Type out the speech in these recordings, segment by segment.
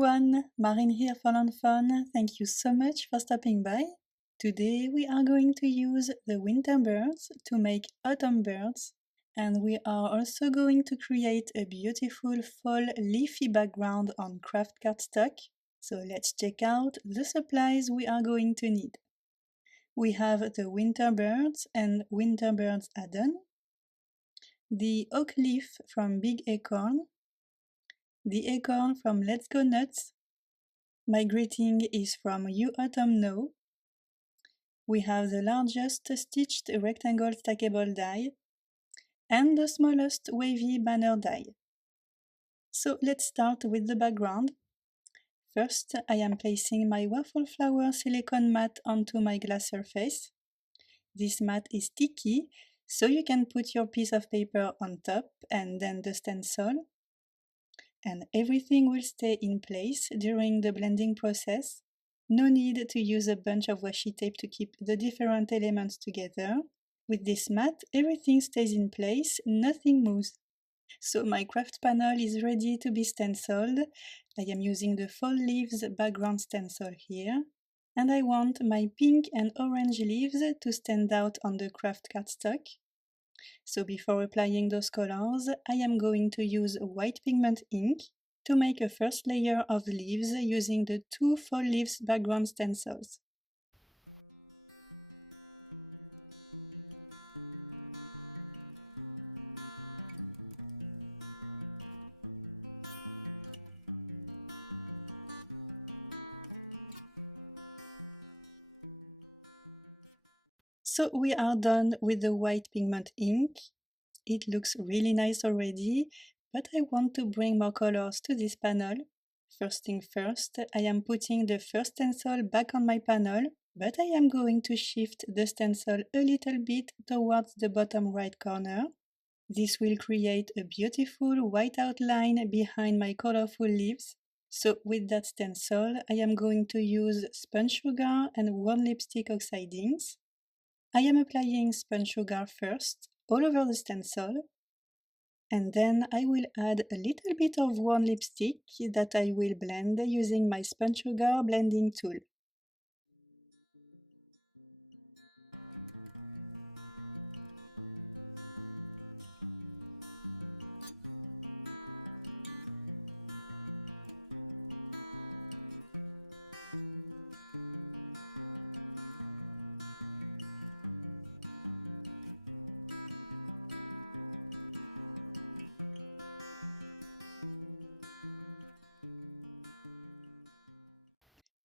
everyone, Marin here for lawnfawn. Thank you so much for stopping by. Today we are going to use the winter birds to make autumn birds, and we are also going to create a beautiful fall leafy background on kraft cardstock. So let's check out the supplies we are going to need. We have the winter birds and winter birds add-on, the oak leaf from Big Acorn, the acorn from Let's Go Nuts. My greeting is from You Autumn Know. We have the largest stitched rectangle stackable die and the smallest wavy banner die. So let's start with the background. First, I am placing my waffle flower silicone mat onto my glass surface. This mat is sticky, so you can put your piece of paper on top and then the stencil, and everything will stay in place during the blending process. No need to use a bunch of washi tape to keep the different elements together. With this mat, everything stays in place, nothing moves. So my craft panel is ready to be stenciled. I am using the fall leaves background stencil here, and I want my pink and orange leaves to stand out on the craft cardstock. So before applying those colors, I am going to use white pigment ink to make a first layer of leaves using the two fall leaves background stencils. So we are done with the white pigment ink. It looks really nice already, but I want to bring more colors to this panel. First thing first, I am putting the first stencil back on my panel, but I am going to shift the stencil a little bit towards the bottom right corner. This will create a beautiful white outline behind my colorful leaves. So with that stencil, I am going to use spun sugar and warm lipstick oxidings. I am applying spun sugar first, all over the stencil, and then I will add a little bit of warm lipstick that I will blend using my spun sugar blending tool.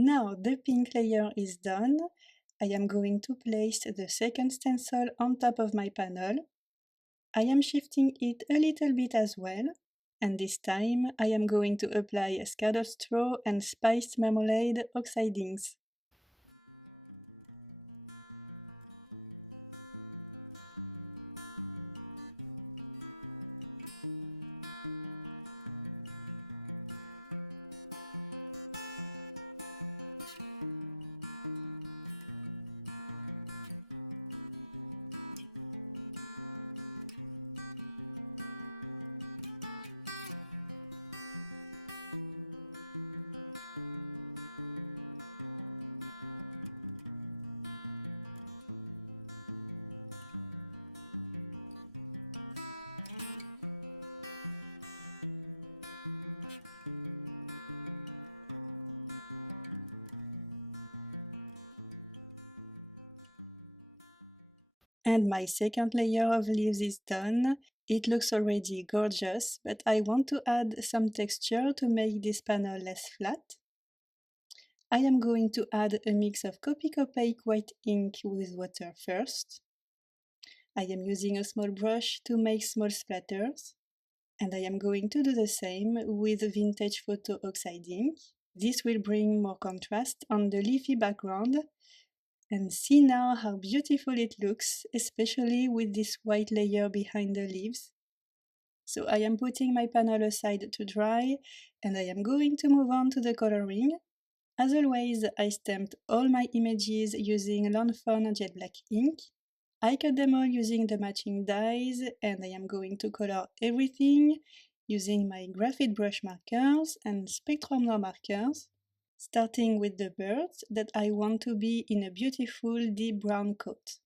Now the pink layer is done. I am going to place the second stencil on top of my panel. I am shifting it a little bit as well, and this time I am going to apply scattered straw and spiced marmalade oxidings. And my second layer of leaves is done. It looks already gorgeous, but I want to add some texture to make this panel less flat. I am going to add a mix of Copic opaque white ink with water first. I am using a small brush to make small splatters, and I am going to do the same with vintage photo oxide ink. This will bring more contrast on the leafy background. And see now how beautiful it looks, especially with this white layer behind the leaves. So I am putting my panel aside to dry, and I am going to move on to the coloring. As always, I stamped all my images using lawnfawn jet black ink. I cut them all using the matching dies, and I am going to color everything using my graphite brush markers and spectrum noir markers, starting with the birds that I want to be in a beautiful deep brown coat.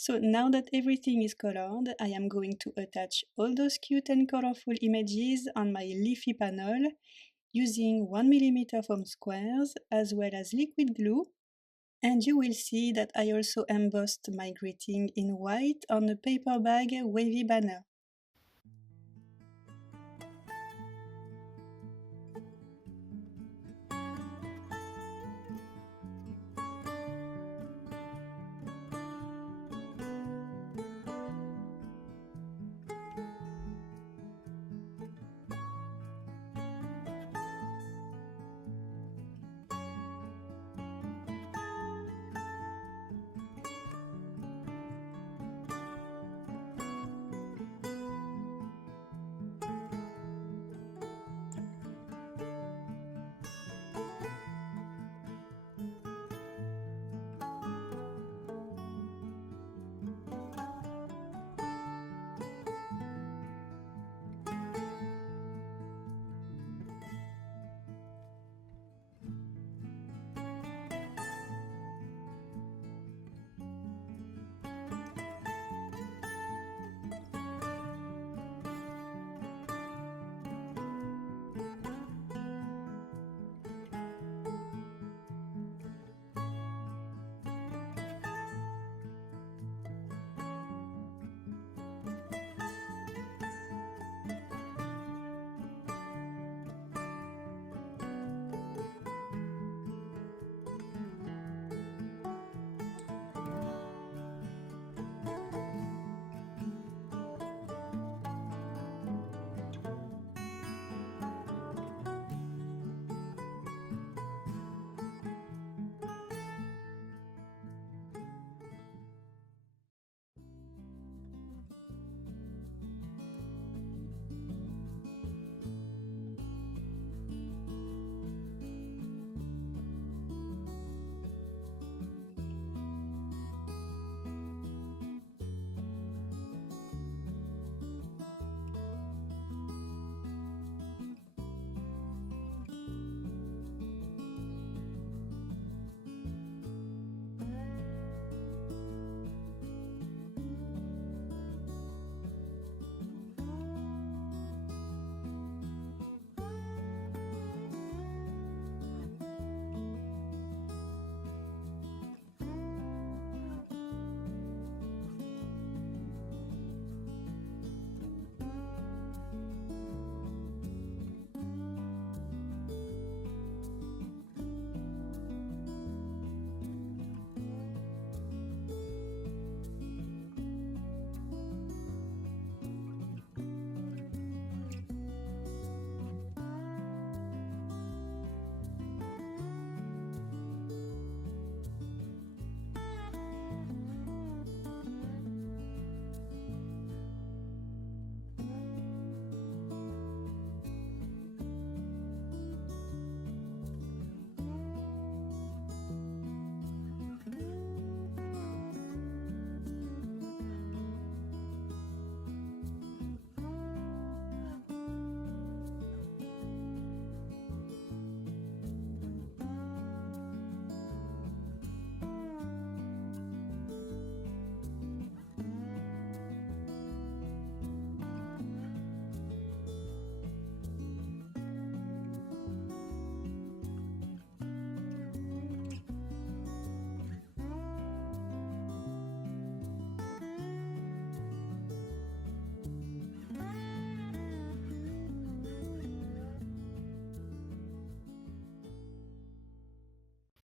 So now that everything is colored, I am going to attach all those cute and colorful images on my leafy panel using 1mm foam squares as well as liquid glue. And you will see that I also embossed my greeting in white on a paper bag wavy banner.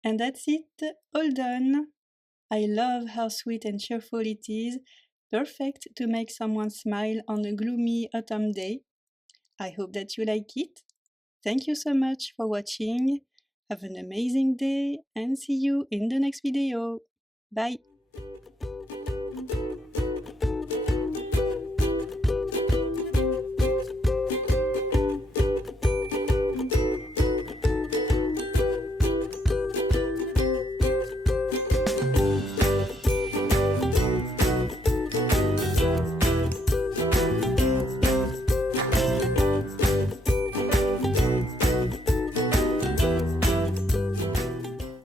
And that's it, all done! I love how sweet and cheerful it is, perfect to make someone smile on a gloomy autumn day. I hope that you like it. Thank you so much for watching. Have an amazing day and see you in the next video. Bye!